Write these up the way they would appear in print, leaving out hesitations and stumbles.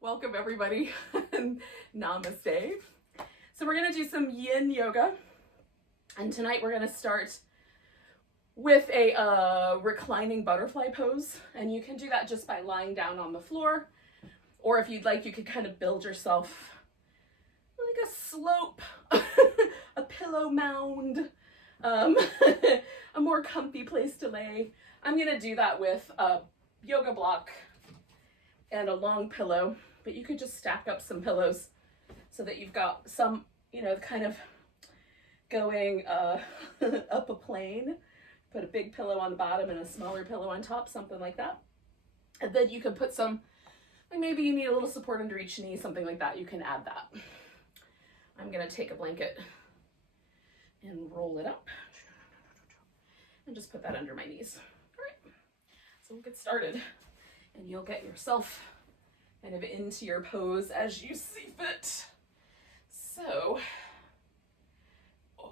Welcome everybody. Namaste. So we're going to do some yin yoga. And tonight we're going to start with a reclining butterfly pose. And you can do that just by lying down on the floor. Or if you'd like, you could kind of build yourself like a slope, a pillow mound, a more comfy place to lay. I'm going to do that with a yoga block and a long pillow, but you could just stack up some pillows so that you've got some, kind of going up a plane. Put a big pillow on the bottom and a smaller pillow on top, something like that. And then you can put some, like maybe you need a little support under each knee, something like that. You can add that. I'm gonna take a blanket and roll it up and just put that under my knees. All right, so we'll get started. And you'll get yourself kind of into your pose as you see fit. So, we'll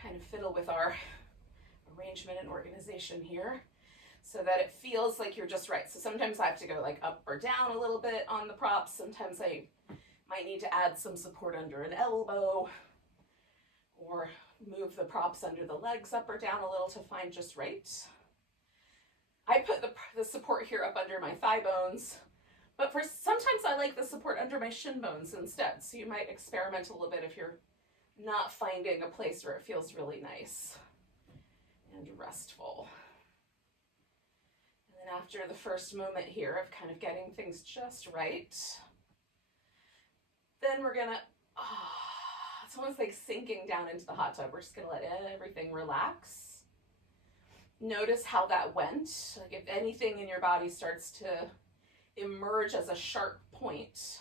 kind of fiddle with our arrangement and organization here so that it feels like you're just right. So sometimes I have to go like up or down a little bit on the props. Sometimes I might need to add some support under an elbow, or move the props under the legs up or down a little to find just right. I put the support here up under my thigh bones, but sometimes I like the support under my shin bones instead. So you might experiment a little bit if you're not finding a place where it feels really nice and restful. And then after the first moment here of kind of getting things just right, then we're gonna, it's almost like sinking down into the hot tub. We're just gonna let everything relax. Notice how that went. Like if anything in your body starts to emerge as a sharp point.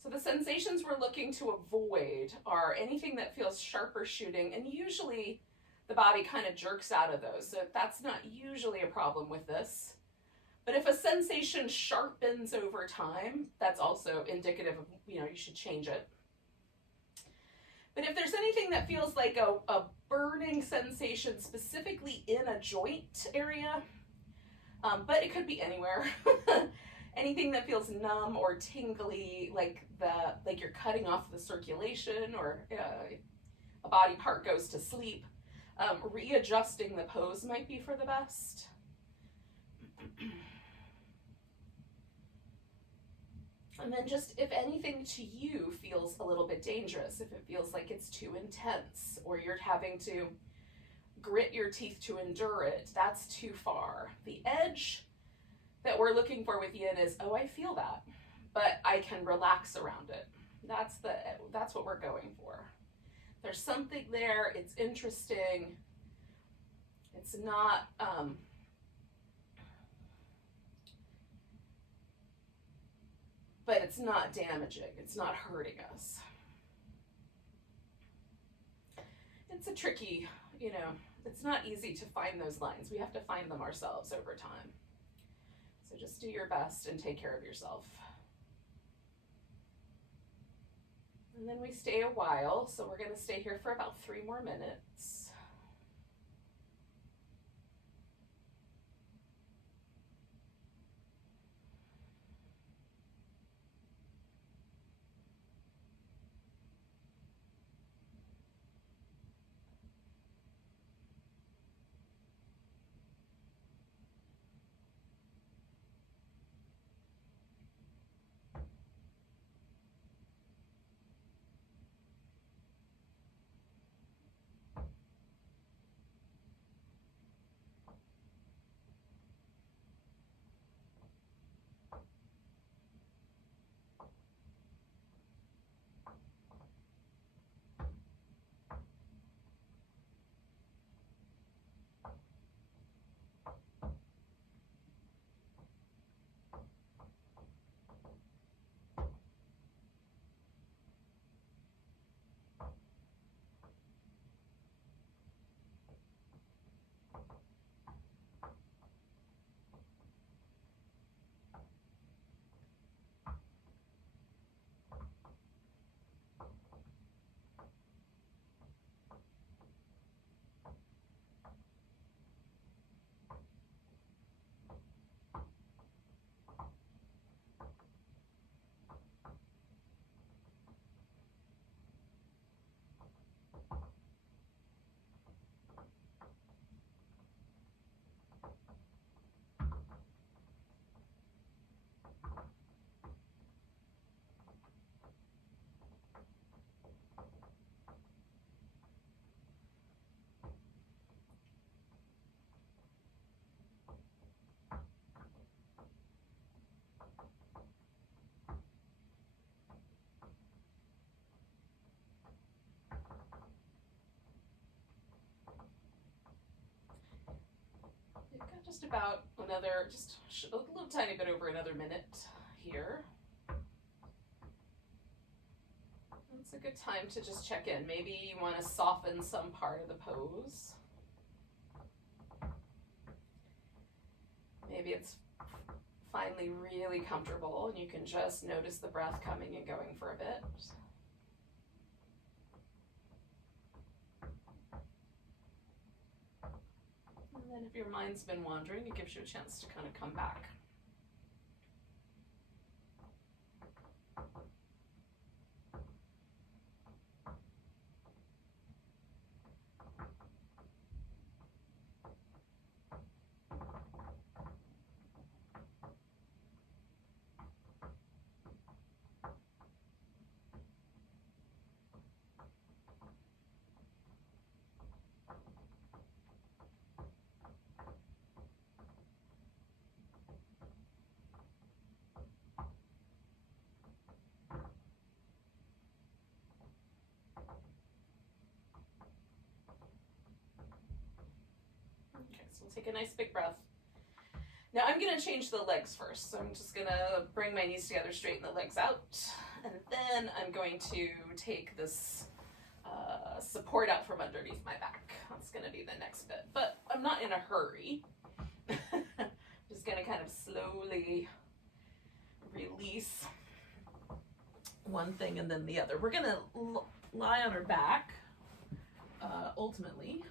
So the sensations we're looking to avoid are anything that feels sharp or shooting, and usually the body kind of jerks out of those. So that's not usually a problem with this. But if a sensation sharpens over time, that's also indicative of, you should change it. But if there's anything that feels like a burning sensation specifically in a joint area, but it could be anywhere, anything that feels numb or tingly, like you're cutting off the circulation, or a body part goes to sleep, readjusting the pose might be for the best. And then just if anything to you feels a little bit dangerous, if it feels like it's too intense or you're having to grit your teeth to endure it, that's too far. The edge that we're looking for with yin is, I feel that, but I can relax around it. That's what we're going for. There's something there, it's interesting. It's not, but it's not damaging. It's not hurting us. It's a tricky, it's not easy to find those lines. We have to find them ourselves over time. So just do your best and take care of yourself. And then we stay a while. So we're going to stay here for about 3 more minutes. about another, just a little tiny bit over another minute here. It's a good time to just check in. Maybe you want to soften some part of the pose. Maybe it's finally really comfortable and you can just notice the breath coming and going for a bit. And then if your mind's been wandering, it gives you a chance to kind of come back. Okay, so we'll take a nice big breath. Now I'm going to change the legs first. So I'm just going to bring my knees together, straighten the legs out. And then I'm going to take this support out from underneath my back. That's going to be the next bit. But I'm not in a hurry. Just going to kind of slowly release one thing and then the other. We're going to lie on our back, ultimately.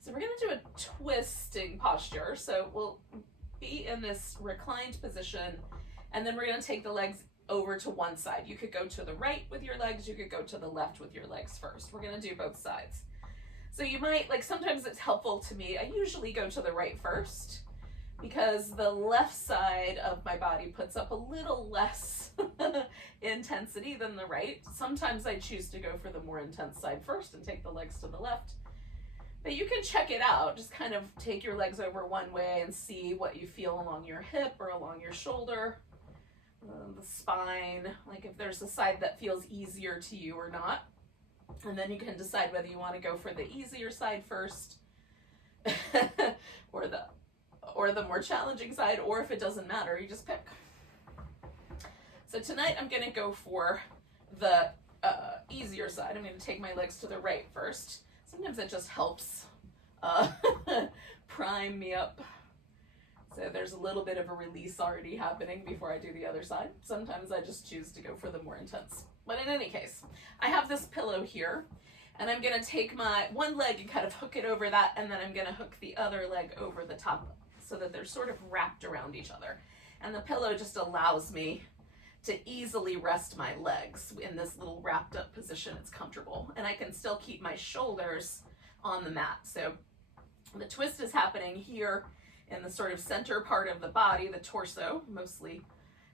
So we're going to do a twisting posture. So we'll be in this reclined position, and then we're going to take the legs over to one side. You could go to the right with your legs, you could go to the left with your legs first. We're going to do both sides. So you might, like, sometimes it's helpful to me, I usually go to the right first because the left side of my body puts up a little less intensity than the right. Sometimes I choose to go for the more intense side first and take the legs to the left. But you can check it out. Just kind of take your legs over one way and see what you feel along your hip or along your shoulder, the spine, like if there's a side that feels easier to you or not. And then you can decide whether you want to go for the easier side first or the more challenging side, or if it doesn't matter, you just pick. So tonight I'm going to go for the easier side. I'm going to take my legs to the right first. Sometimes it just helps prime me up. So there's a little bit of a release already happening before I do the other side. Sometimes I just choose to go for the more intense. But in any case, I have this pillow here, and I'm going to take my one leg and kind of hook it over that, and then I'm going to hook the other leg over the top so that they're sort of wrapped around each other. And the pillow just allows me to easily rest my legs in this little wrapped up position. It's comfortable, and I can still keep my shoulders on the mat. So the twist is happening here in the sort of center part of the body, the torso mostly,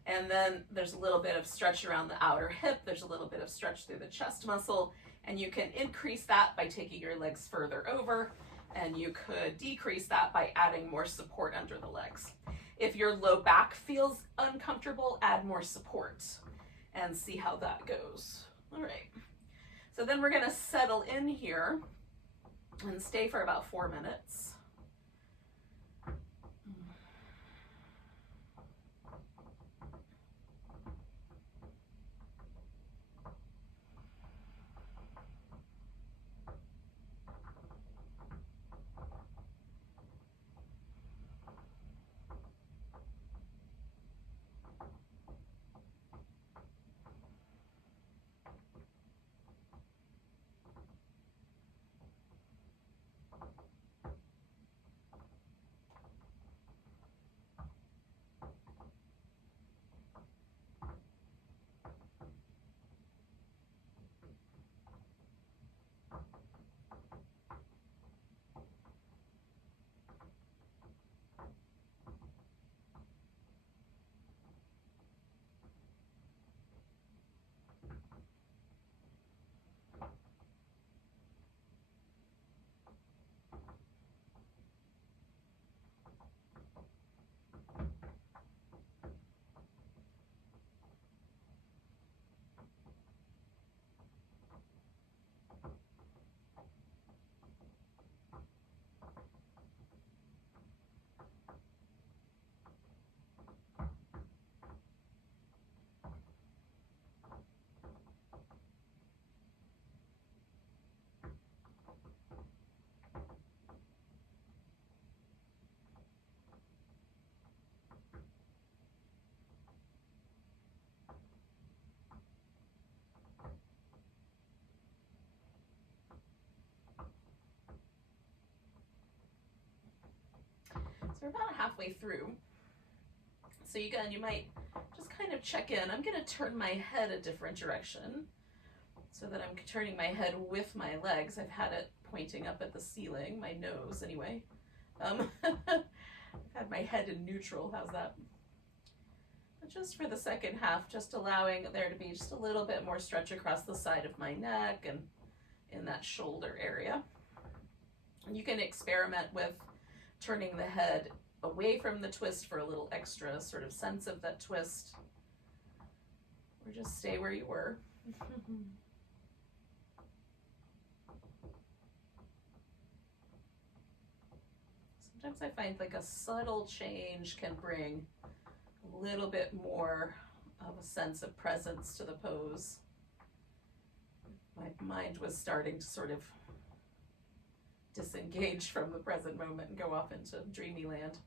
and then there's a little bit of stretch around the outer hip, there's a little bit of stretch through the chest muscle, and you can increase that by taking your legs further over, and you could decrease that by adding more support under the legs. If your low back feels uncomfortable, add more support and see how that goes. All right. So then we're going to settle in here and stay for about 4 minutes. we're about halfway through. So again, you might just kind of check in. I'm going to turn my head a different direction so that I'm turning my head with my legs. I've had it pointing up at the ceiling, my nose anyway. I've had my head in neutral. How's that? But just for the second half, just allowing there to be just a little bit more stretch across the side of my neck and in that shoulder area. And you can experiment with turning the head away from the twist for a little extra sort of sense of that twist, or just stay where you were. Sometimes I find like a subtle change can bring a little bit more of a sense of presence to the pose. My mind was starting to sort of disengage from the present moment and go off into dreamy land.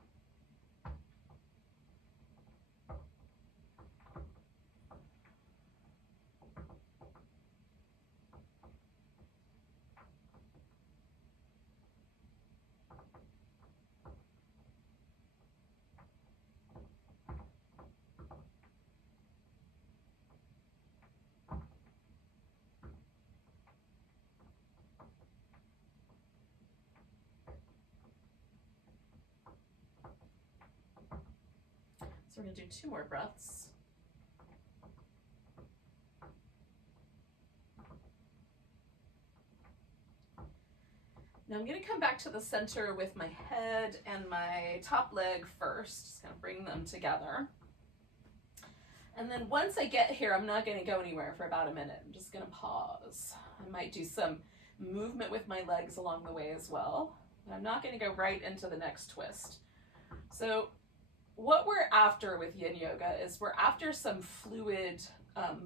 So we're going to do 2 more breaths. Now I'm going to come back to the center with my head and my top leg first. Just going to bring them together. And then once I get here, I'm not going to go anywhere for about a minute. I'm just going to pause. I might do some movement with my legs along the way as well. But I'm not going to go right into the next twist. So what we're after with Yin Yoga is we're after some fluid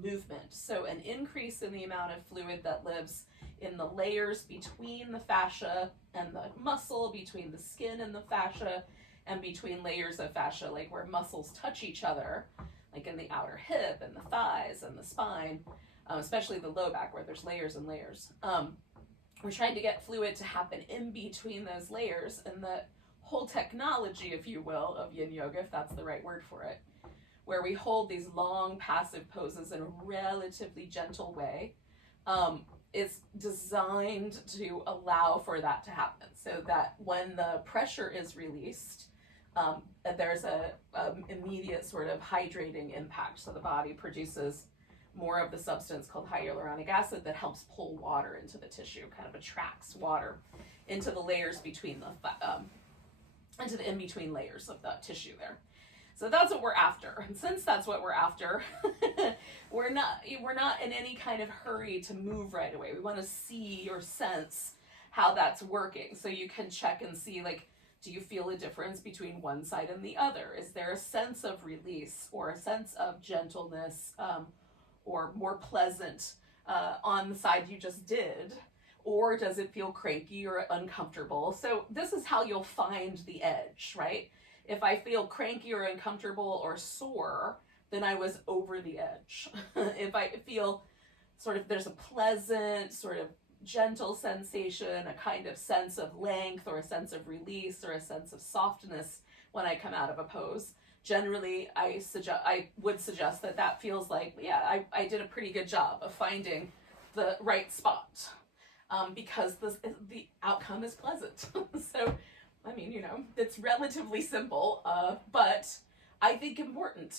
movement. So an increase in the amount of fluid that lives in the layers between the fascia and the muscle, between the skin and the fascia, and between layers of fascia, like where muscles touch each other, like in the outer hip and the thighs and the spine, especially the low back where there's layers and layers. We're trying to get fluid to happen in between those layers, and the whole technology, if you will, of Yin Yoga, if that's the right word for it, where we hold these long passive poses in a relatively gentle way, is designed to allow for that to happen, so that when the pressure is released, there's a immediate sort of hydrating impact. So the body produces more of the substance called hyaluronic acid that helps pull water into the tissue, kind of attracts water into the layers between the into the in-between layers of the tissue there. So that's what we're after. And since that's what we're after, we're not in any kind of hurry to move right away. We want to see or sense how that's working. So you can check and see, like, do you feel a difference between one side and the other? Is there a sense of release or a sense of gentleness or more pleasant on the side you just did? Or does it feel cranky or uncomfortable? So this is how you'll find the edge, right? If I feel cranky or uncomfortable or sore, then I was over the edge. If I feel sort of there's a pleasant, sort of gentle sensation, a kind of sense of length or a sense of release or a sense of softness when I come out of a pose, generally I would suggest that feels like, yeah, I did a pretty good job of finding the right spot. Because the outcome is pleasant. So, I mean, you know, it's relatively simple, but I think important.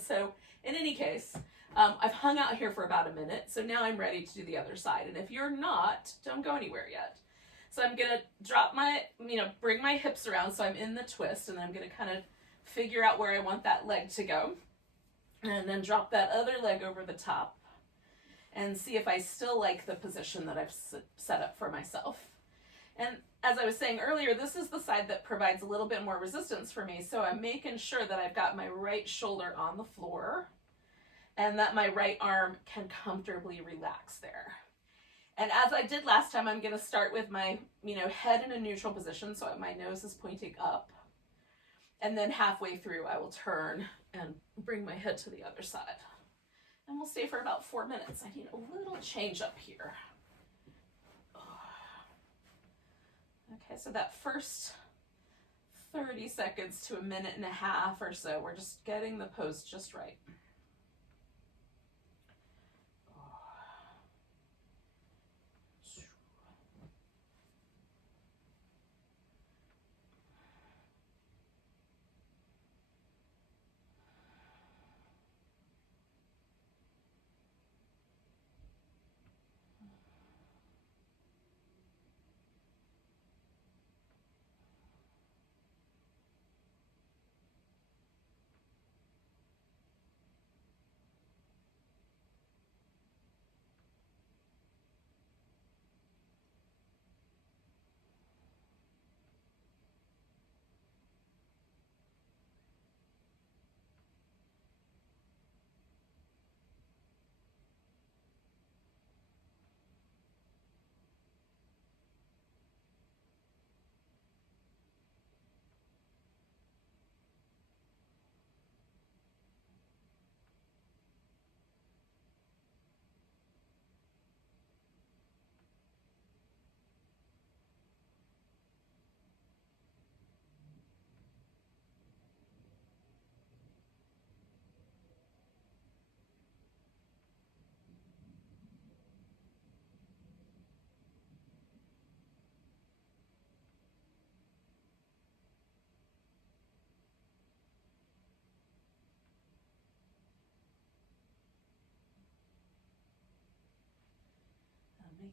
So, in any case, I've hung out here for about a minute, so now I'm ready to do the other side. And if you're not, don't go anywhere yet. So I'm gonna drop my, bring my hips around so I'm in the twist, and then I'm gonna kind of figure out where I want that leg to go. And then drop that other leg over the top. And see if I still like the position that I've set up for myself. And as I was saying earlier, this is the side that provides a little bit more resistance for me. So I'm making sure that I've got my right shoulder on the floor and that my right arm can comfortably relax there. And as I did last time, I'm going to start with my, head in a neutral position. So my nose is pointing up. And then halfway through, I will turn and bring my head to the other side. And we'll stay for about 4 minutes. I need a little change up here. Okay, so that first 30 seconds to a minute and a half or so. We're just getting the pose just right.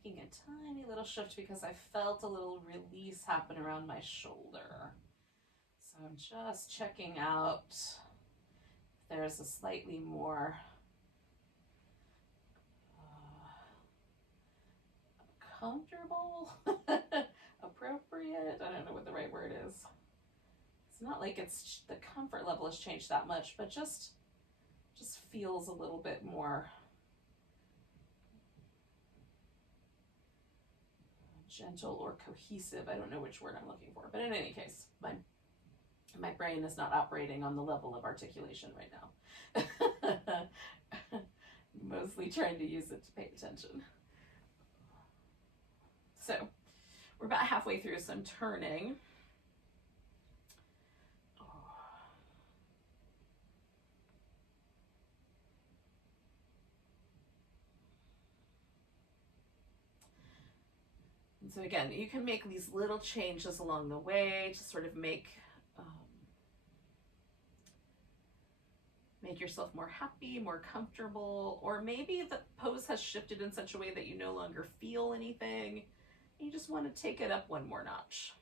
Making a tiny little shift because I felt a little release happen around my shoulder. So I'm just checking out if there's a slightly more comfortable, appropriate, I don't know what the right word is. It's not like it's the comfort level has changed that much, but just feels a little bit more gentle or cohesive. I don't know which word I'm looking for, but in any case, my brain is not operating on the level of articulation right now. Mostly trying to use it to pay attention. So we're about halfway through some turning. And so again, you can make these little changes along the way to sort of make yourself more happy, more comfortable, or maybe the pose has shifted in such a way that you no longer feel anything. You just want to take it up one more notch.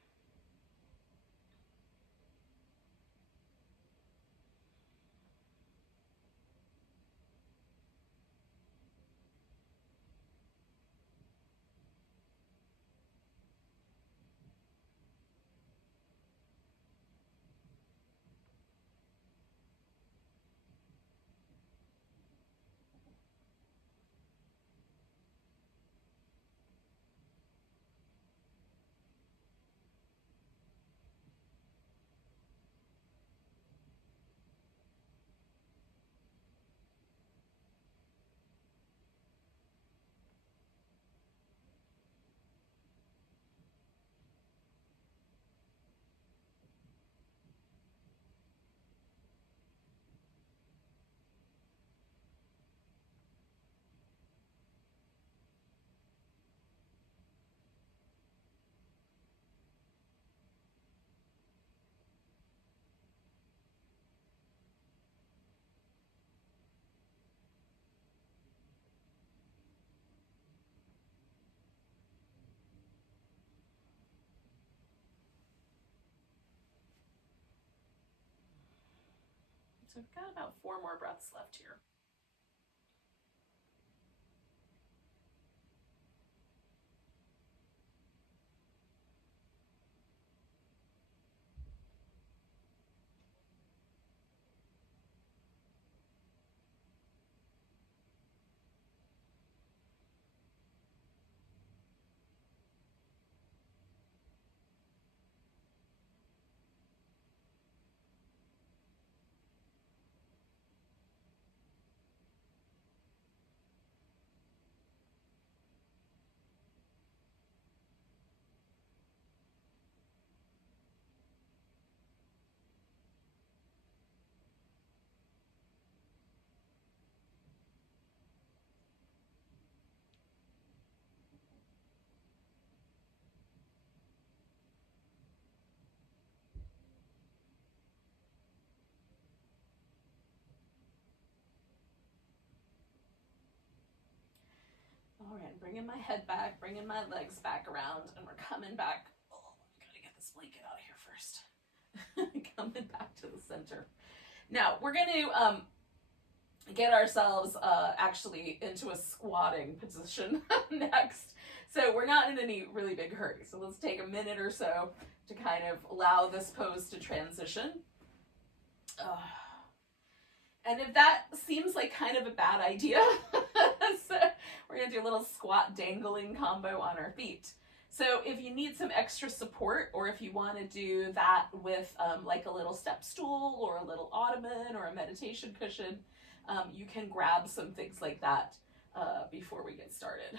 So we've got about 4 more breaths left here. bringing my head back, bringing my legs back around, and we're coming back. Oh, I've got to get this blanket out of here first. Coming back to the center. Now, we're going to get ourselves actually into a squatting position next. So we're not in any really big hurry. So let's take a minute or so to kind of allow this pose to transition. And if that seems like kind of a bad idea, so we're going to do a little squat dangling combo on our feet. So if you need some extra support, or if you want to do that with like a little step stool or a little ottoman or a meditation cushion, you can grab some things like that before we get started.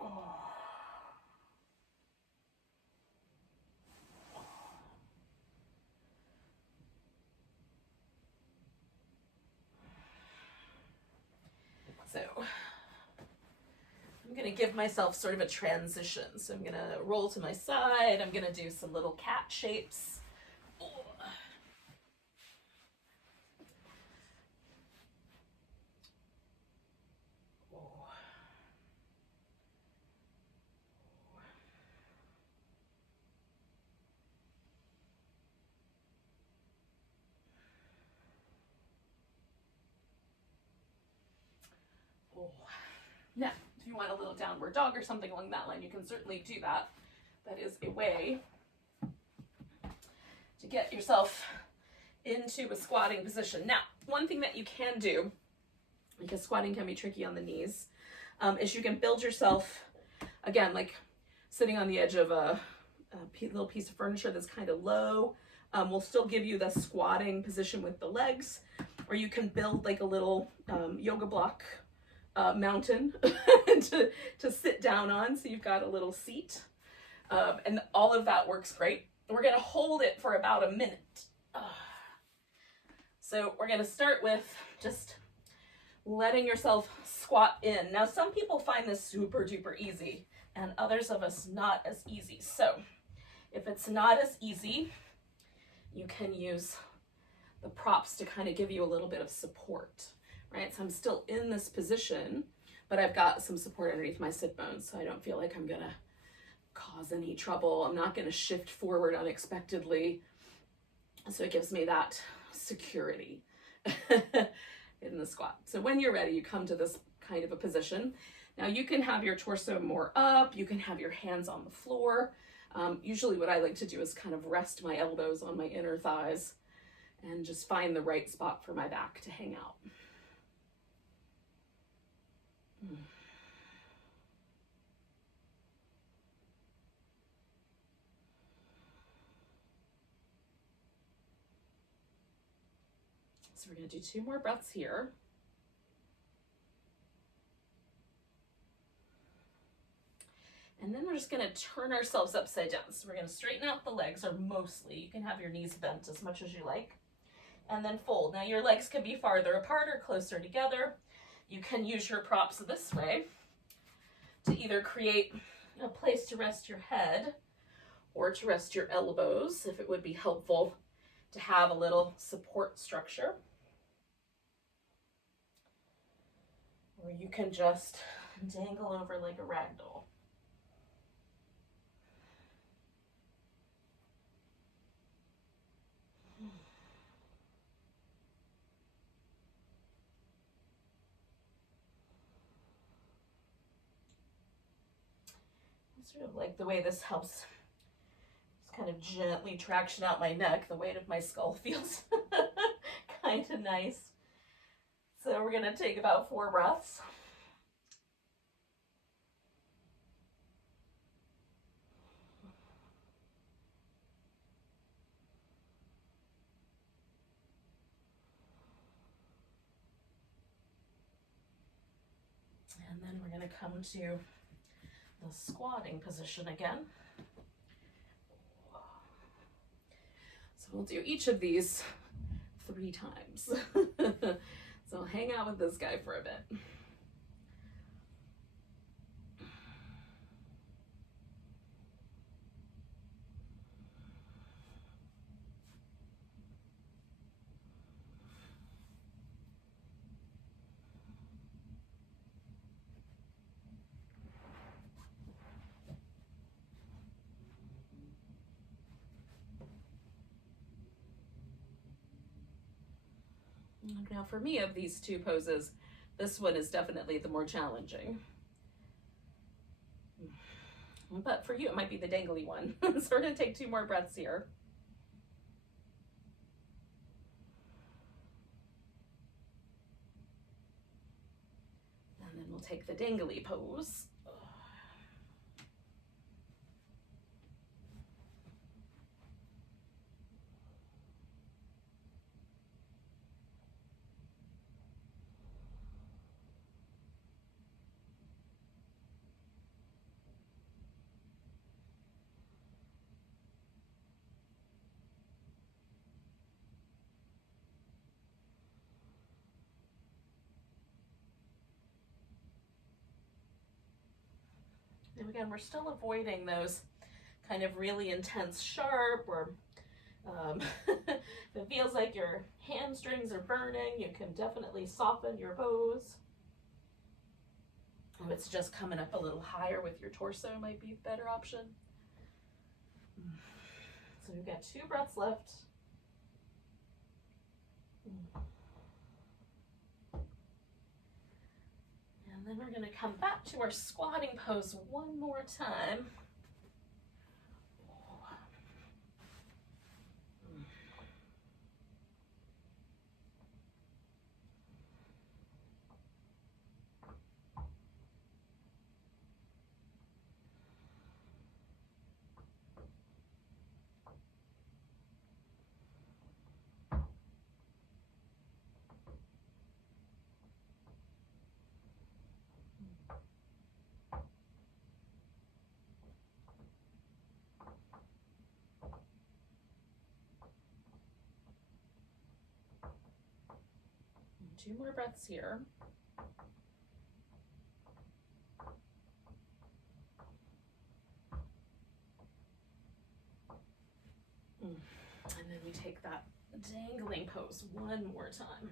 Oh. So I'm going to give myself sort of a transition. So I'm going to roll to my side. I'm going to do some little cat shapes. Oh. Now, if you want a little downward dog or something along that line, you can certainly do that. That is a way to get yourself into a squatting position. Now, one thing that you can do, because squatting can be tricky on the knees, is you can build yourself, again, like sitting on the edge of a little piece of furniture that's kind of low. Will still give you the squatting position with the legs, or you can build like a little yoga block mountain to sit down on, so you've got a little seat, and all of that works great. We're going to hold it for about a minute. So we're going to start with just letting yourself squat in. Now, some people find this super duper easy, and others of us not as easy. So if it's not as easy, you can use the props to kind of give you a little bit of support. Right, so I'm still in this position, but I've got some support underneath my sit bones, so I don't feel like I'm gonna cause any trouble. I'm not gonna shift forward unexpectedly, so it gives me that security in the squat. So when you're ready, you come to this kind of a position. Now you can have your torso more up, you can have your hands on the floor. Usually what I like to do is kind of rest my elbows on my inner thighs and just find the right spot for my back to hang out. So we're going to do 2 more breaths here. And then we're just going to turn ourselves upside down. So we're going to straighten out the legs, or mostly. You can have your knees bent as much as you like. And then fold. Now your legs can be farther apart or closer together. You can use your props this way to either create a place to rest your head or to rest your elbows, if it would be helpful to have a little support structure. Or you can just dangle over like a rag doll. Sort of like the way this helps just kind of gently traction out my neck. The weight of my skull feels kind of nice. So we're going to take about 4 breaths. And then we're going to come to the squatting position again. So we'll do each of these 3 times. So I'll hang out with this guy for a bit. Now for me, of these two poses, this one is definitely the more challenging. But for you, it might be the dangly one. So we're going to take 2 more breaths here. And then we'll take the dangly pose. And again, we're still avoiding those kind of really intense sharp, or if it feels like your hamstrings are burning, you can definitely soften your pose. If it's just coming up a little higher with your torso, might be a better option. So we've got 2 breaths left. And then we're going to come back to our squatting pose one more time. Two more breaths here. And then we take that dangling pose one more time.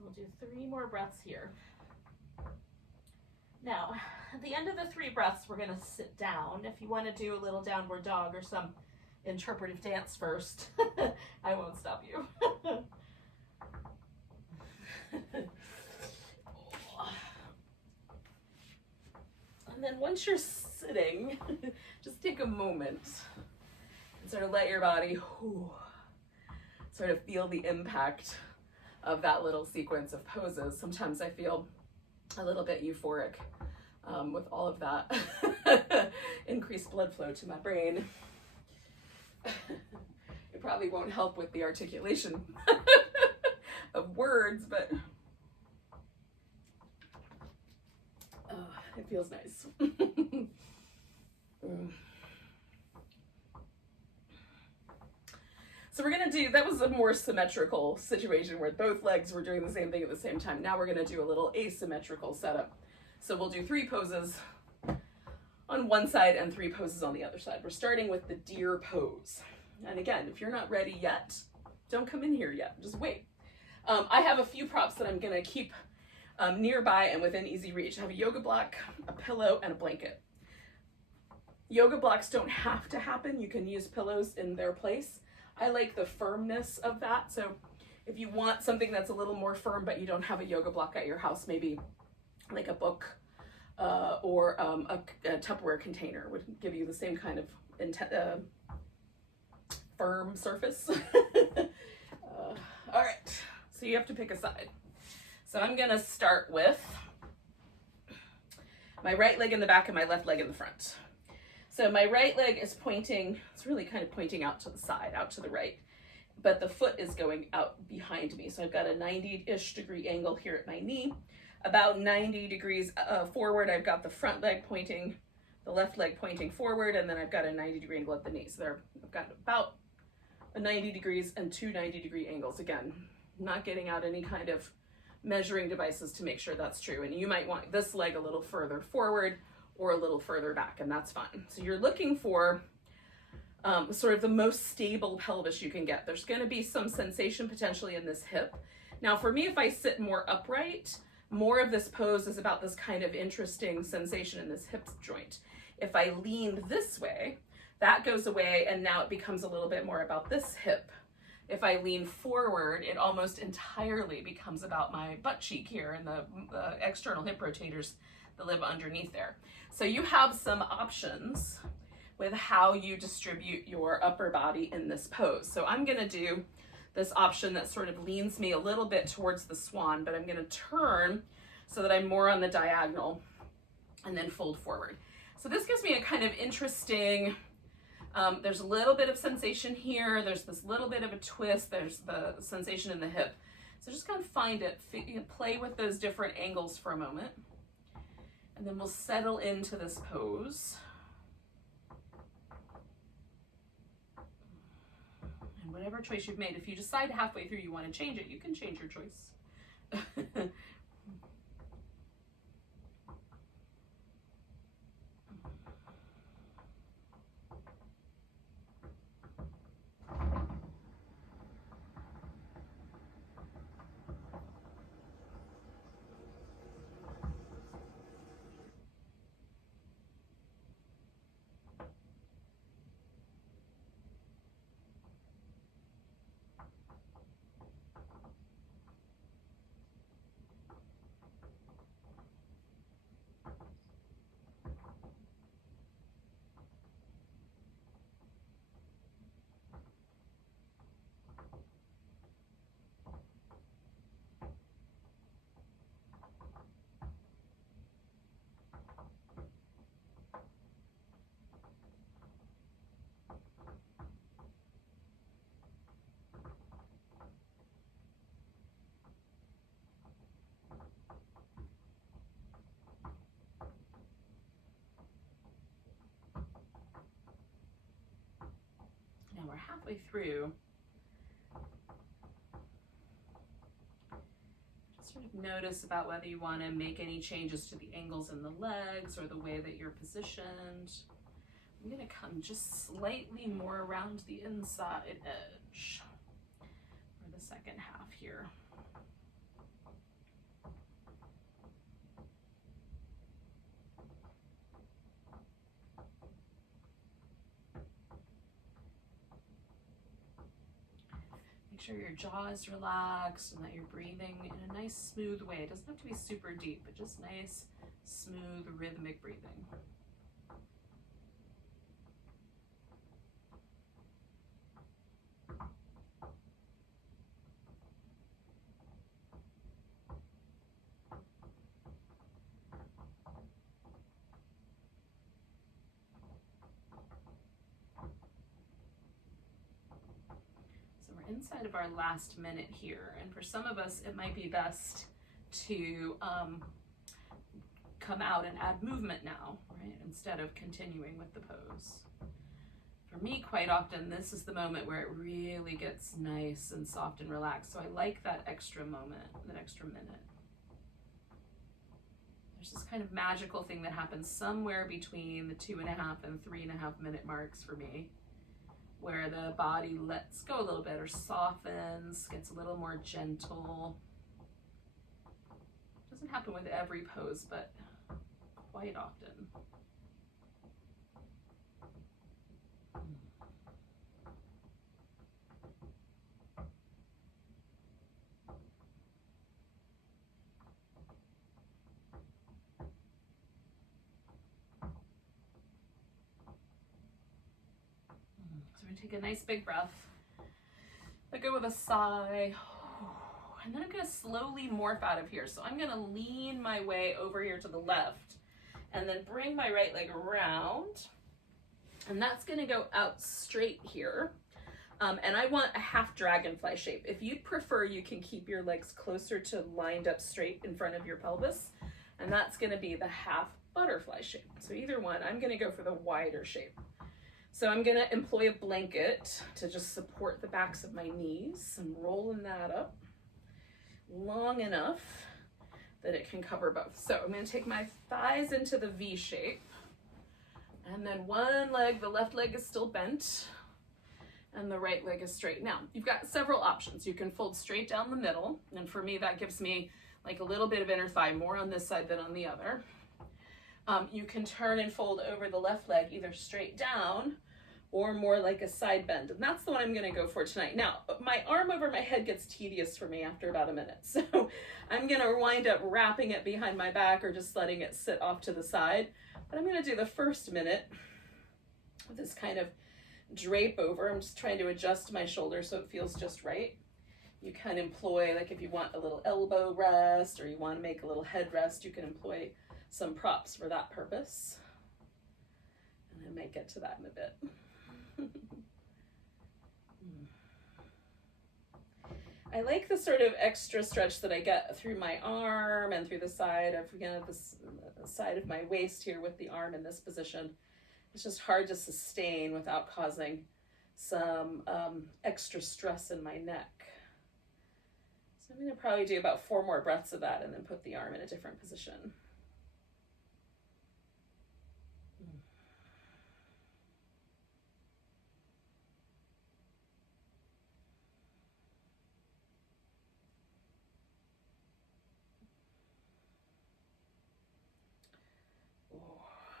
We'll do 3 more breaths here. Now, at the end of the 3 breaths, we're going to sit down. If you want to do a little downward dog or some interpretive dance first, I won't stop you. And then once you're sitting, just take a moment and sort of let your body sort of feel the impact of that little sequence of poses. Sometimes I feel a little bit euphoric with all of that increased blood flow to my brain. It probably won't help with the articulation of words, but it feels nice. So we're gonna do, that was a more symmetrical situation where both legs were doing the same thing at the same time. Now we're gonna do a little asymmetrical setup. So we'll do 3 poses on one side and 3 poses on the other side. We're starting with the deer pose. And again, if you're not ready yet, don't come in here yet, just wait. I have a few props that I'm gonna keep nearby and within easy reach. I have a yoga block, a pillow, and a blanket. Yoga blocks don't have to happen. You can use pillows in their place. I like the firmness of that. So if you want something that's a little more firm, but you don't have a yoga block at your house, maybe like a book or a Tupperware container would give you the same kind of firm surface. All right, so you have to pick a side. So I'm gonna start with My right leg in the back and my left leg in the front. So my right leg is pointing, it's really kind of pointing out to the side, out to the right, but the foot is going out behind me. So I've got a 90-ish degree angle here at my knee. About 90 degrees forward, I've got the front leg pointing, the left leg pointing forward, and then I've got a 90-degree angle at the knee. So I've got about a 90 degrees and two 90-degree angles. Again, not getting out any kind of measuring devices to make sure that's true. And you might want this leg a little further forward or a little further back, and that's fine. So you're looking for sort of the most stable pelvis you can get. There's going to be some sensation potentially in this hip. Now for me, if I sit more upright, more of this pose is about this kind of interesting sensation in this hip joint. If I lean this way, that goes away, and now it becomes a little bit more about this hip. If I lean forward, it almost entirely becomes about my butt cheek here and the external hip rotators that live underneath there. So you have some options with how you distribute your upper body in this pose. So I'm gonna do this option that sort of leans me a little bit towards the swan, but I'm gonna turn so that I'm more on the diagonal and then fold forward. So this gives me a kind of interesting, there's a little bit of sensation here, there's this little bit of a twist, there's the sensation in the hip. So just kind of find it, play with those different angles for a moment, and then we'll settle into this pose. And whatever choice you've made, if you decide halfway through you want to change it, you can change your choice. Now we're halfway through. Just sort of notice about whether you want to make any changes to the angles in the legs or the way that you're positioned. I'm going to come just slightly more around the inside edge for the second half here. Make sure your jaw is relaxed and that you're breathing in a nice smooth way. It doesn't have to be super deep, but just nice, smooth, rhythmic breathing. Inside of our last minute here, and for some of us it might be best to come out and add movement now, right, instead of continuing with the pose. For me, quite often this is the moment where it really gets nice and soft and relaxed, so I like that extra moment, that extra minute. There's this kind of magical thing that happens somewhere between the 2.5 and 3.5 minute marks for me, where the body lets go a little bit or softens, gets a little more gentle. Doesn't happen with every pose, but quite often. Take a nice big breath. I go with a sigh, and then I'm going to slowly morph out of here. So I'm going to lean my way over here to the left and then bring my right leg around, and that's gonna go out straight here. And I want a half dragonfly shape. If you'd prefer, you can keep your legs closer to lined up straight in front of your pelvis, and that's gonna be the half butterfly shape. So either one, I'm gonna go for the wider shape. So I'm gonna employ a blanket to just support the backs of my knees. I'm rolling that up long enough that it can cover both. So I'm gonna take my thighs into the V shape, and then one leg, the left leg is still bent, and the right leg is straight. Now, you've got several options. You can fold straight down the middle, and for me, that gives me like a little bit of inner thigh, more on this side than on the other. You can turn and fold over the left leg, either straight down or more like a side bend, and that's the one I'm gonna go for tonight. Now, my arm over my head gets tedious for me after about a minute, so I'm gonna wind up wrapping it behind my back or just letting it sit off to the side. But I'm gonna do the first minute with this kind of drape over. I'm just trying to adjust my shoulder so it feels just right. You can employ, like if you want a little elbow rest or you want to make a little head rest, you can employ some props for that purpose. And I might get to that in a bit. I like the sort of extra stretch that I get through my arm and through the side of, again, the side of my waist here with the arm in this position. It's just hard to sustain without causing some extra stress in my neck. So I'm going to probably do about 4 more breaths of that and then put the arm in a different position.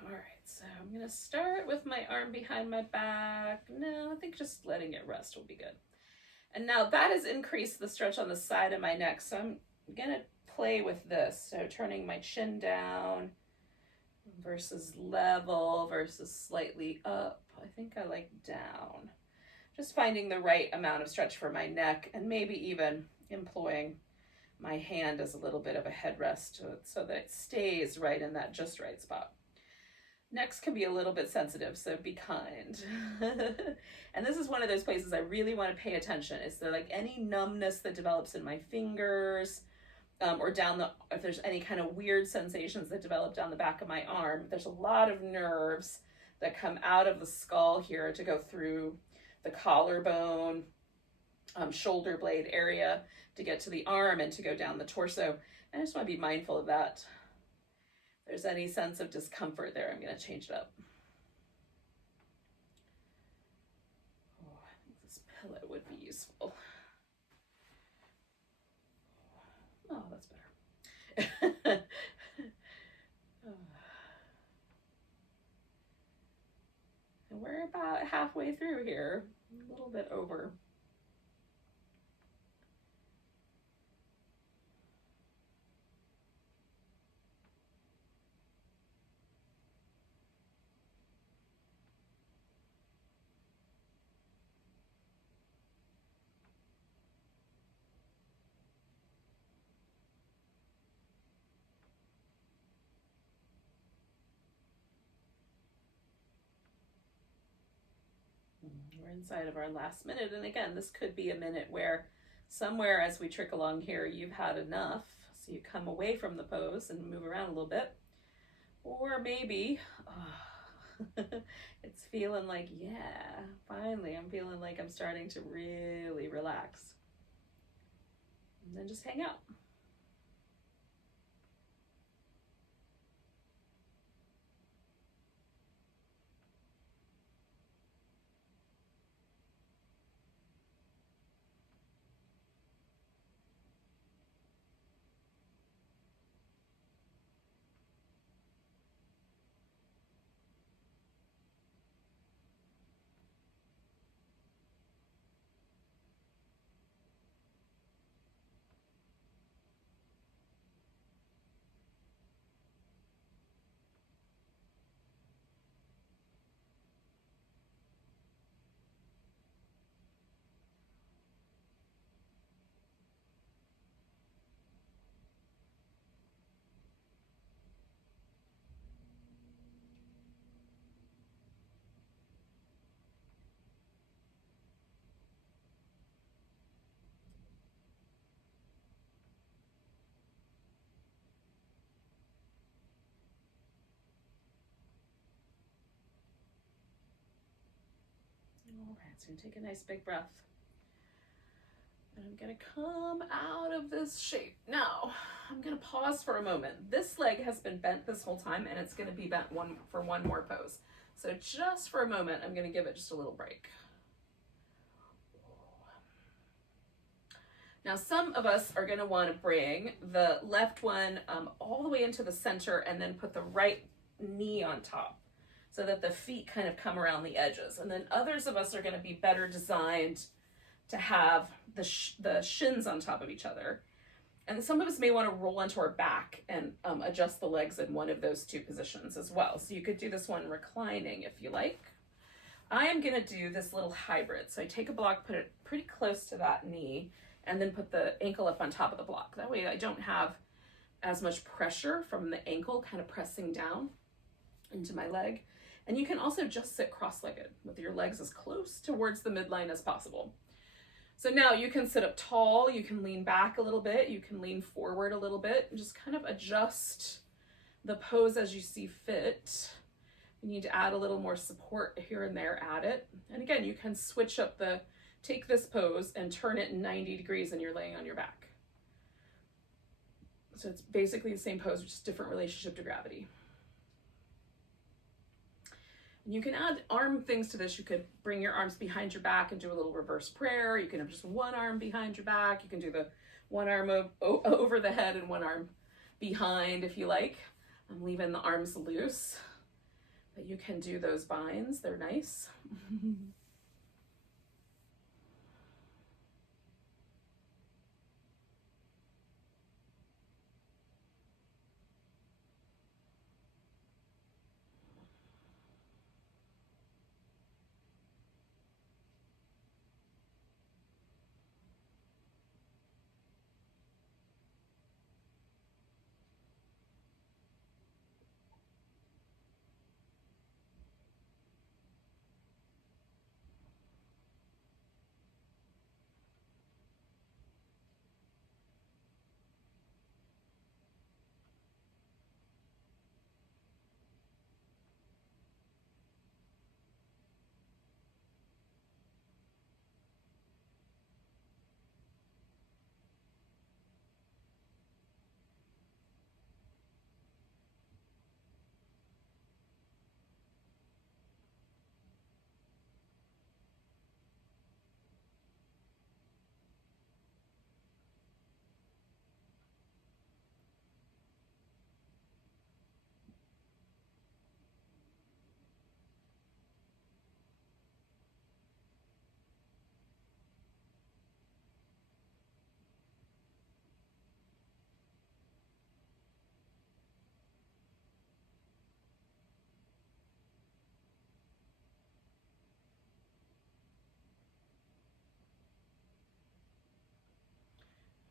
All right, so I'm gonna start with my arm behind my back. No, I think just letting it rest will be good. And now that has increased the stretch on the side of my neck, so I'm gonna play with this. So turning my chin down versus level versus slightly up. I think I like down. Just finding the right amount of stretch for my neck, and maybe even employing my hand as a little bit of a headrest so that it stays right in that just right spot. Necks can be a little bit sensitive, so be kind. And this is one of those places I really want to pay attention. Is there like any numbness that develops in my fingers, or if there's any kind of weird sensations that develop down the back of my arm. There's a lot of nerves that come out of the skull here to go through the collarbone, shoulder blade area to get to the arm and to go down the torso. I just want to be mindful of that. If there's any sense of discomfort there, I'm going to change it up. Oh, I think this pillow would be useful. Oh, that's better. And we're about halfway through here, a little bit over. We're inside of our last minute, and again, this could be a minute where somewhere as we trick along here, you've had enough, so you come away from the pose and move around a little bit, or maybe it's feeling like, yeah, finally, I'm feeling like I'm starting to really relax, and then just hang out. So take a nice big breath. And I'm gonna come out of this shape. Now, I'm gonna pause for a moment. This leg has been bent this whole time and it's gonna be bent for one more pose. So just for a moment, I'm gonna give it just a little break. Now, some of us are gonna wanna bring the left one all the way into the center and then put the right knee on top so that the feet kind of come around the edges. And then others of us are gonna be better designed to have the shins on top of each other. And some of us may want to roll onto our back and adjust the legs in one of those two positions as well. So you could do this one reclining if you like. I am going to do this little hybrid. So I take a block, put it pretty close to that knee, and then put the ankle up on top of the block. That way I don't have as much pressure from the ankle kind of pressing down into my leg. And you can also just sit cross-legged with your legs as close towards the midline as possible. So now you can sit up tall, you can lean back a little bit, you can lean forward a little bit, and just kind of adjust the pose as you see fit. You need to add a little more support here and there, add it. And again, you can switch up take this pose and turn it 90 degrees and you're laying on your back. So it's basically the same pose, just different relationship to gravity. You can add arm things to this. You could bring your arms behind your back and do a little reverse prayer. You can have just one arm behind your back. You can do the one arm over the head and one arm behind if you like. I'm leaving the arms loose, but you can do those binds. They're nice.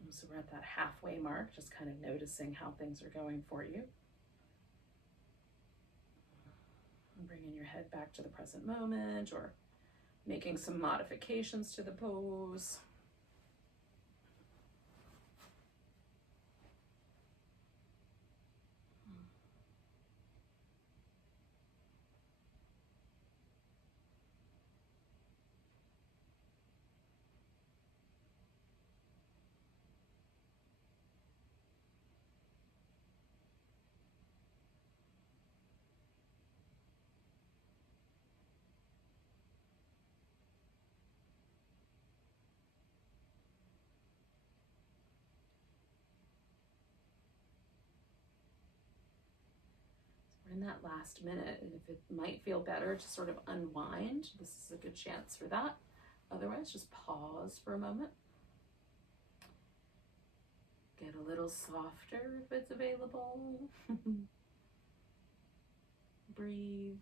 So we're at that halfway mark, just kind of noticing how things are going for you. And bringing your head back to the present moment or making some modifications to the pose. In that last minute, and if it might feel better to sort of unwind, this is a good chance for that. Otherwise, just pause for a moment. Get a little softer if it's available. Breathe.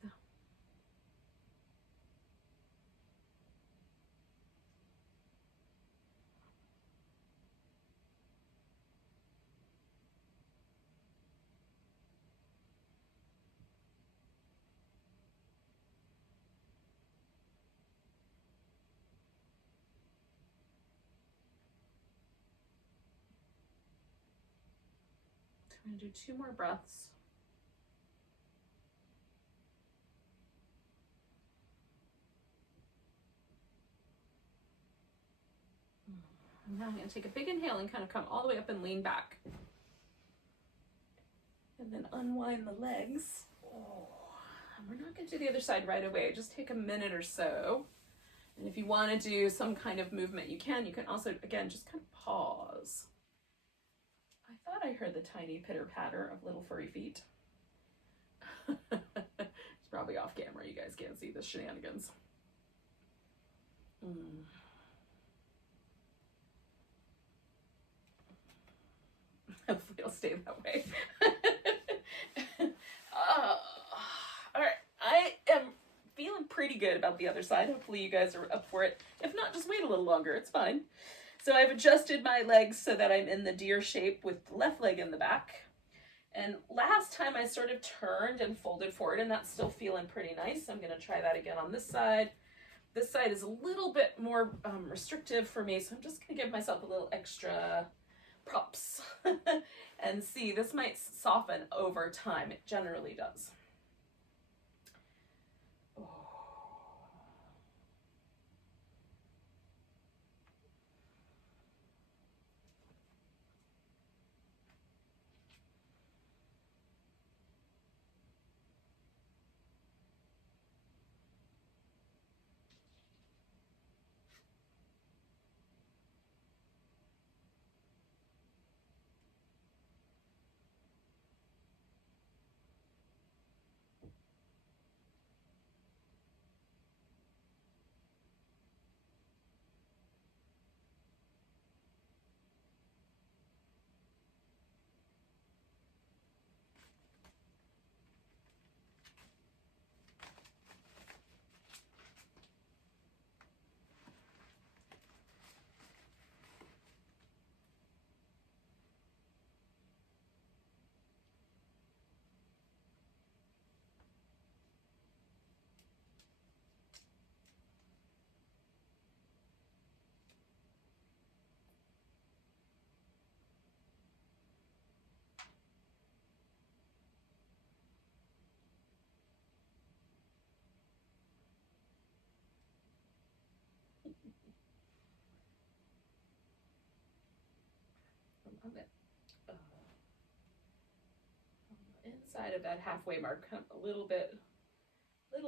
We're going to do 2 more breaths. And now I'm going to take a big inhale and kind of come all the way up and lean back. And then unwind the legs. Oh. And we're not going to do the other side right away. Just take a minute or so. And if you want to do some kind of movement, you can. You can also, again, just kind of pause. I thought I heard the tiny pitter-patter of little furry feet. It's probably off camera. You guys can't see the shenanigans. Hopefully it'll stay that way. All right, I am feeling pretty good about the other side. Hopefully you guys are up for it. If not, just wait a little longer. It's fine. So I've adjusted my legs so that I'm in the deer shape with the left leg in the back. And last time I sort of turned and folded forward, and that's still feeling pretty nice. I'm going to try that again on this side. This side is a little bit more restrictive for me, so I'm just going to give myself a little extra props. And see, this might soften over time. It generally does. On the inside of that halfway mark, kind of a little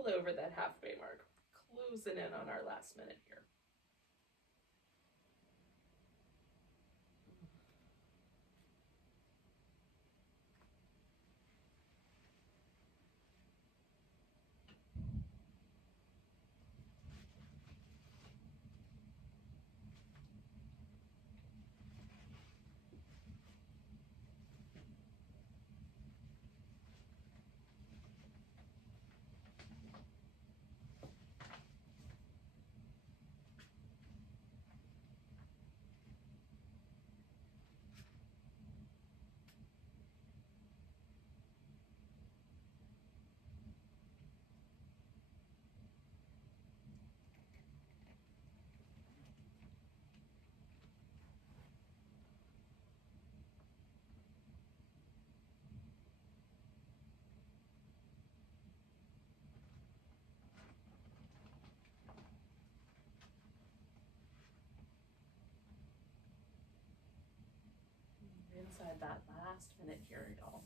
over that halfway mark, closing in on our last minute here. Inside that last minute here, y'all.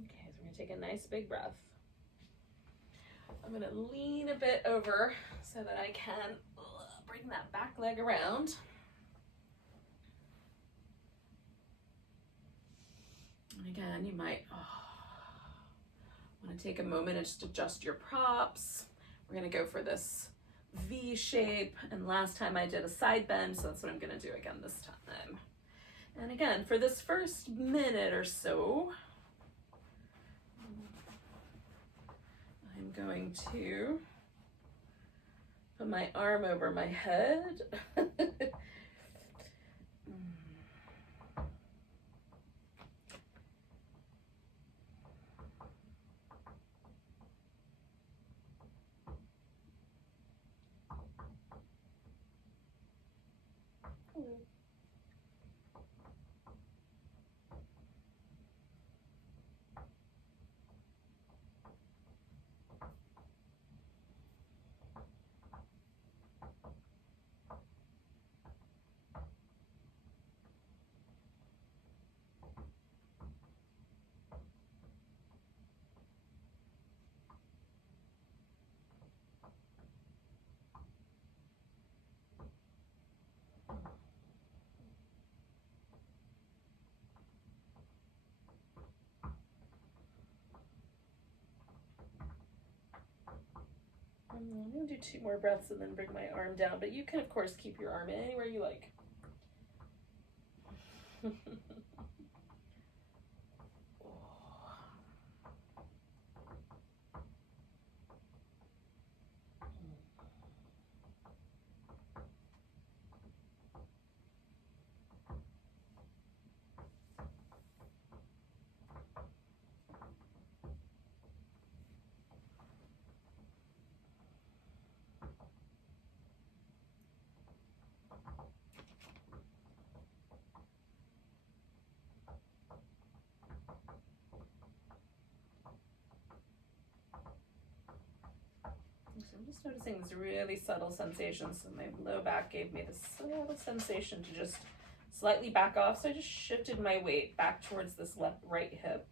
Okay, so we're going to take a nice big breath. I'm going to lean a bit over so that I can bring that back leg around. And again, you might want to take a moment and just adjust your props. We're going to go for this V shape. And last time I did a side bend, so that's what I'm going to do again this time. And again, for this first minute or so, I'm going to put my arm over my head. I'm going to do 2 more breaths and then bring my arm down, but you can, of course, keep your arm anywhere you like. So I'm just noticing these really subtle sensations. So my low back gave me this subtle sensation to just slightly back off. So I just shifted my weight back towards this right hip.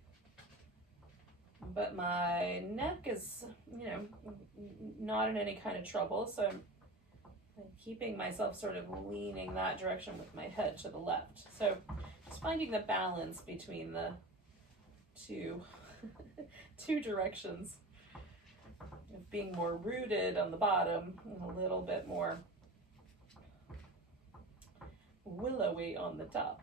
But my neck is, you know, not in any kind of trouble. So I'm keeping myself sort of leaning that direction with my head to the left. So just finding the balance between the two directions. Of being more rooted on the bottom and a little bit more willowy on the top.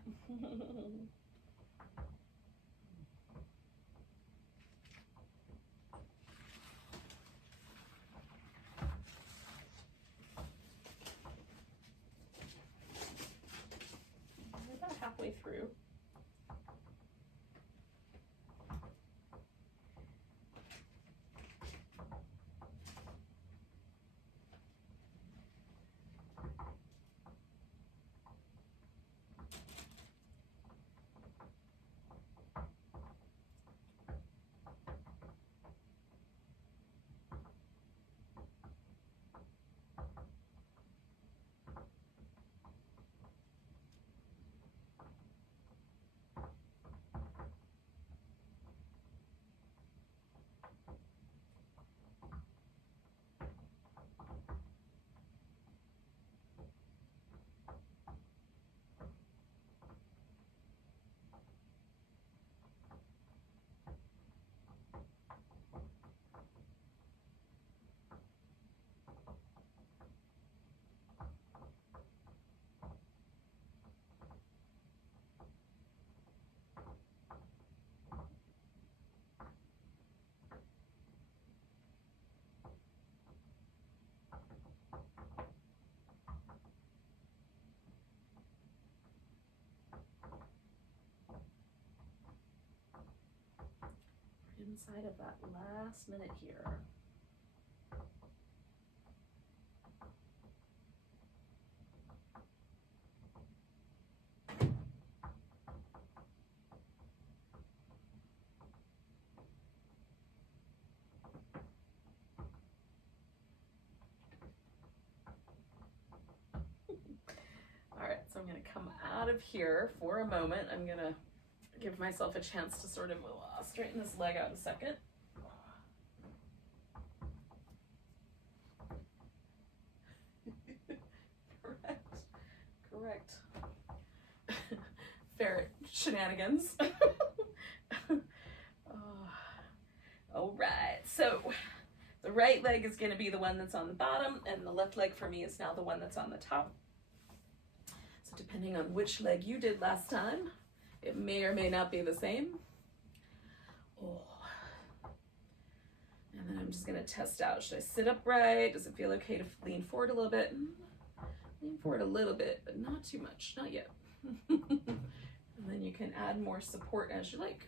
We're about halfway through. Inside of that last minute here. All right, so I'm going to come out of here for a moment. I'm going to give myself a chance to sort of straighten this leg out in a second. Correct. Ferret shenanigans. All right, so the right leg is going to be the one that's on the bottom, and the left leg for me is now the one that's on the top. So So depending on which leg you did last time, it may or may not be the same. Oh. And then I'm just gonna test out. Should I sit upright? Does it feel okay to lean forward a little bit? Lean forward a little bit, but not too much, not yet. And then you can add more support as you like.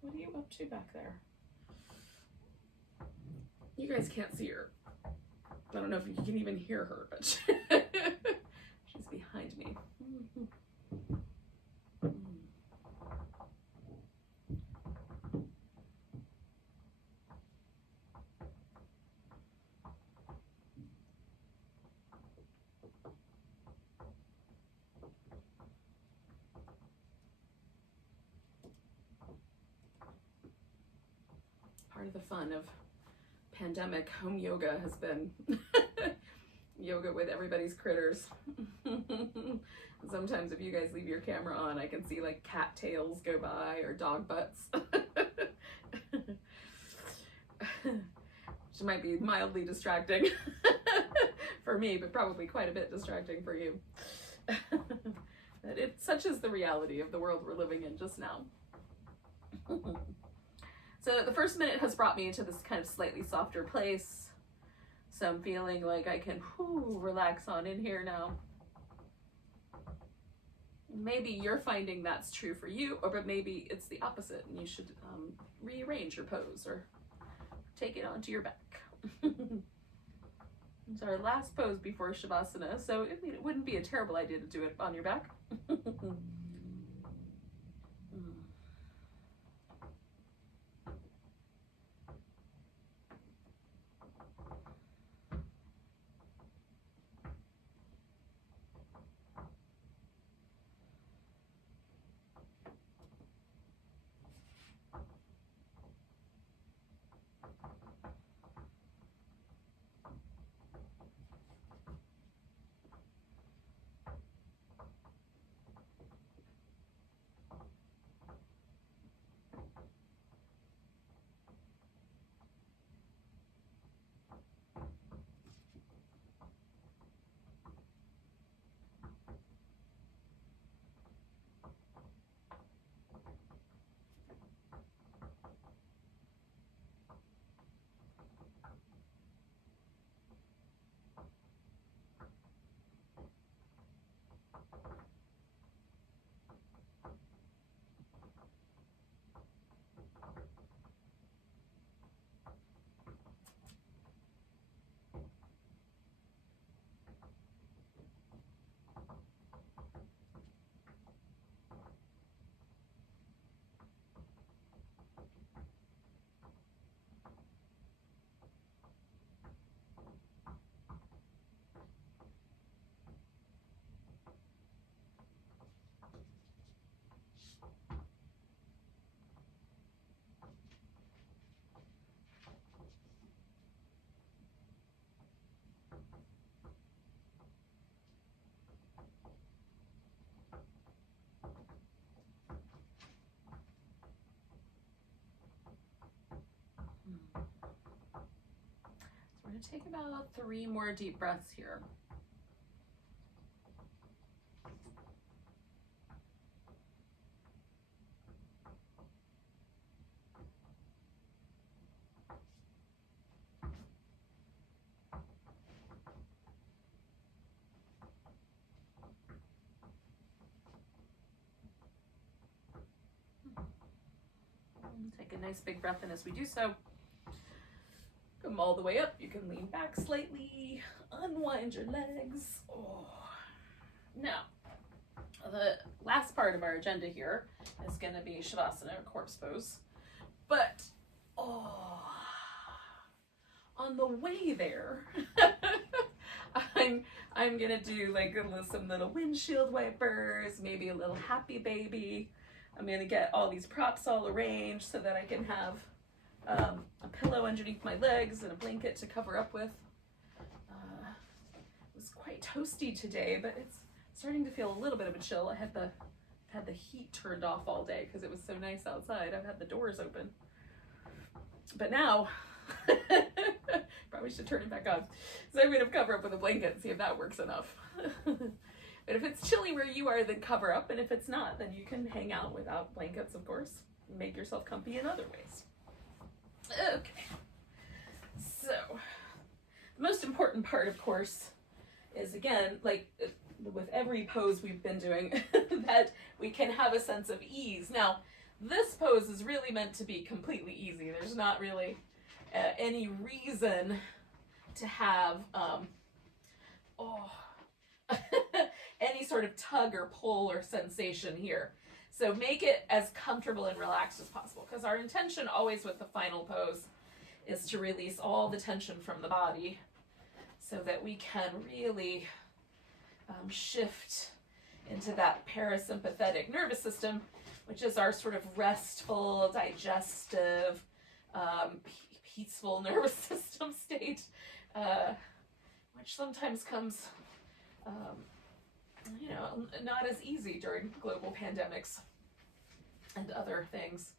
What are you up to back there? You guys can't see her. I don't know if you can even hear her, but she's behind me. Part of the fun of pandemic home yoga has been yoga with everybody's critters. Sometimes if you guys leave your camera on, I can see like cat tails go by or dog butts. Which might be mildly distracting for me, but probably quite a bit distracting for you. But such is the reality of the world we're living in just now. So the first minute has brought me into this kind of slightly softer place. So I'm feeling like I can relax on in here now. Maybe you're finding that's true for you, but maybe it's the opposite and you should rearrange your pose or take it onto your back. It's our last pose before Shavasana, so it wouldn't be a terrible idea to do it on your back. We're going to take about 3 more deep breaths here. Take a nice big breath in as we do so. Come all the way up. You can lean back slightly, unwind your legs. Oh. Now, the last part of our agenda here is going to be Shavasana, or corpse pose. But, on the way there, I'm going to do like some little windshield wipers, maybe a little happy baby. I'm going to get all these props all arranged so that I can have a pillow underneath my legs and a blanket to cover up with. It was quite toasty today, but it's starting to feel a little bit of a chill. I had the heat turned off all day because it was so nice outside. I've had the doors open. But now Probably should turn it back on. So I'm going to cover up with a blanket and see if that works enough. But if it's chilly where you are, then cover up. And if it's not, then you can hang out without blankets, of course. Make yourself comfy in other ways. Okay. So, the most important part, of course, is again, like with every pose we've been doing, that we can have a sense of ease. Now, this pose is really meant to be completely easy. There's not really any reason to have any sort of tug or pull or sensation here. So make it as comfortable and relaxed as possible, because our intention always with the final pose is to release all the tension from the body so that we can really shift into that parasympathetic nervous system, which is our sort of restful, digestive, peaceful nervous system state, which sometimes comes not as easy during global pandemics and other things.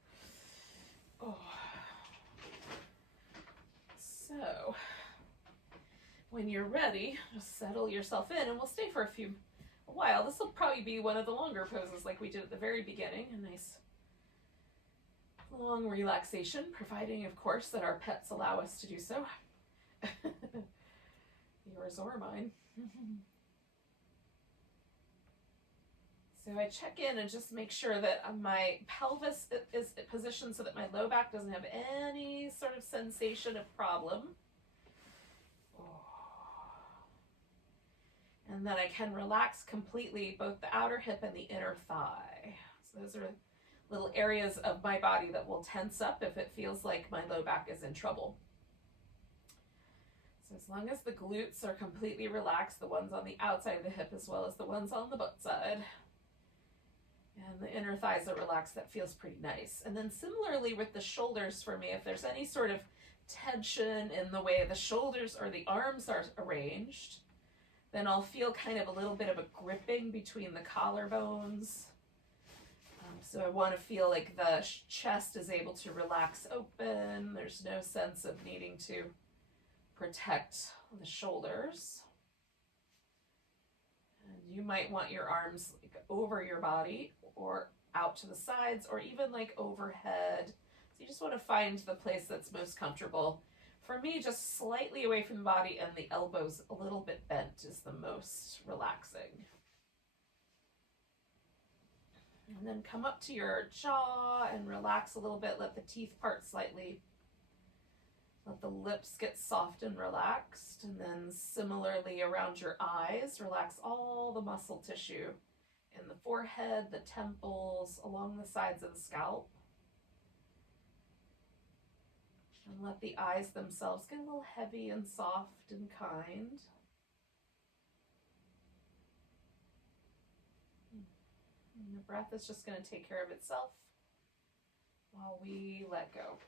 So, when you're ready, just settle yourself in, and we'll stay for a while. This will probably be one of the longer poses like we did at the very beginning. A nice long relaxation, providing, of course, that our pets allow us to do so. Yours or mine. So I check in and just make sure that my pelvis is positioned so that my low back doesn't have any sort of sensation of problem. And then I can relax completely both the outer hip and the inner thigh. So those are little areas of my body that will tense up if it feels like my low back is in trouble. So as long as the glutes are completely relaxed, the ones on the outside of the hip as well as the ones on the butt side, and the inner thighs are relaxed, that feels pretty nice. And then similarly with the shoulders for me, if there's any sort of tension in the way the shoulders or the arms are arranged, then I'll feel kind of a little bit of a gripping between the collarbones. So I want to feel like the chest is able to relax open. There's no sense of needing to protect the shoulders. And you might want your arms like over your body or out to the sides or even like overhead. So you just want to find the place that's most comfortable. For me, just slightly away from the body and the elbows a little bit bent is the most relaxing. And then come up to your jaw and relax a little bit. Let the teeth part slightly. Let the lips get soft and relaxed. And then similarly around your eyes, relax all the muscle tissue in the forehead, the temples, along the sides of the scalp. And let the eyes themselves get a little heavy and soft and kind. And the breath is just going to take care of itself while we let go.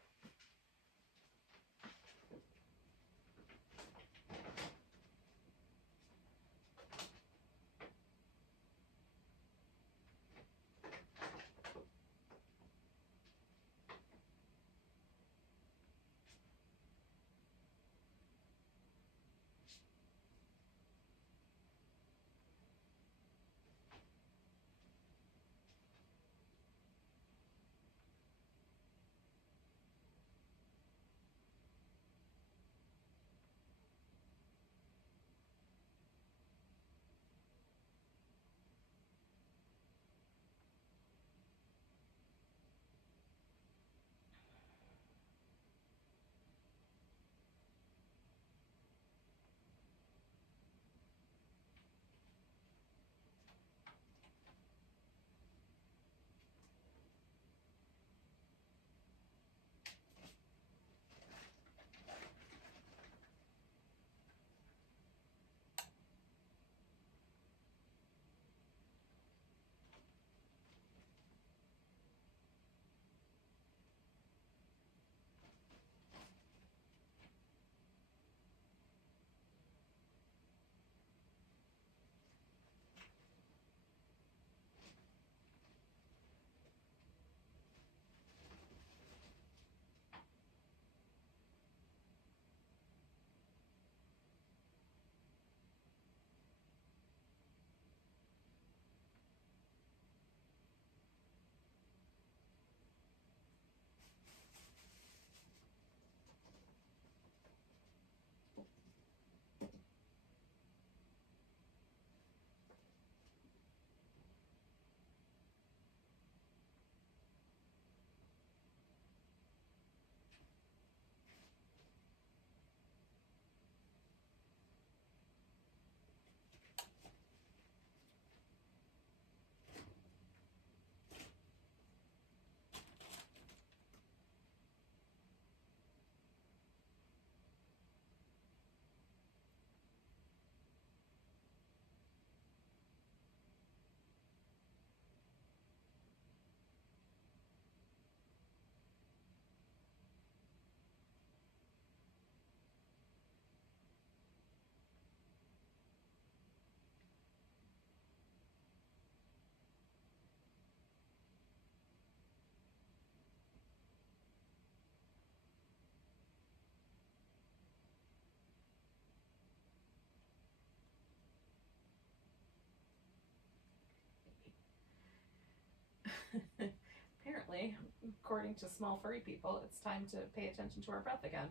Apparently, according to small furry people, it's time to pay attention to our breath again.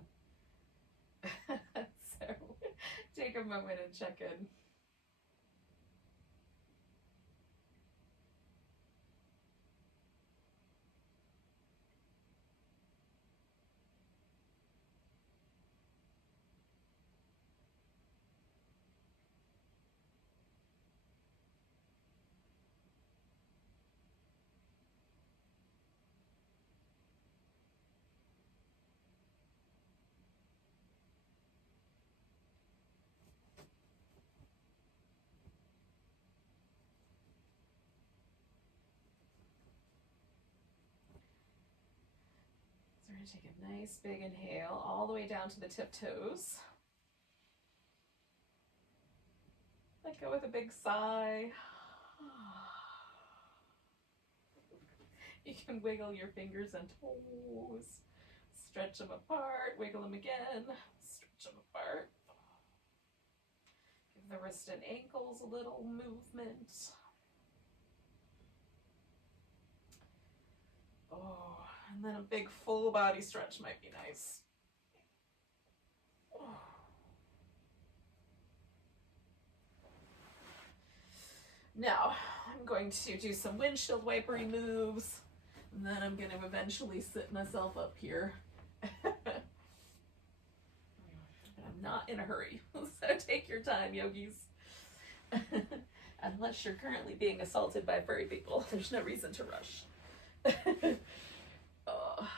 So take a moment and check in. So we're going to take a nice big inhale all the way down to the tip toes. Let go with a big sigh. You can wiggle your fingers and toes. Stretch them apart, wiggle them again, stretch them apart. Give the wrist and ankles a little movement. Oh, and then a big full body stretch might be nice. Oh. Now, I'm going to do some windshield wipery moves, and then I'm going to eventually sit myself up here. But I'm not in a hurry, so take your time, yogis. Unless you're currently being assaulted by furry people, there's no reason to rush. Oh.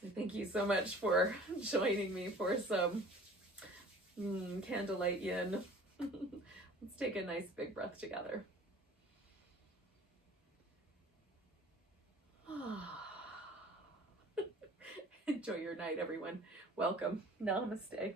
So thank you so much for joining me for some Candlelight Yin. Let's take a nice big breath together. Enjoy your night, everyone. Welcome. Namaste.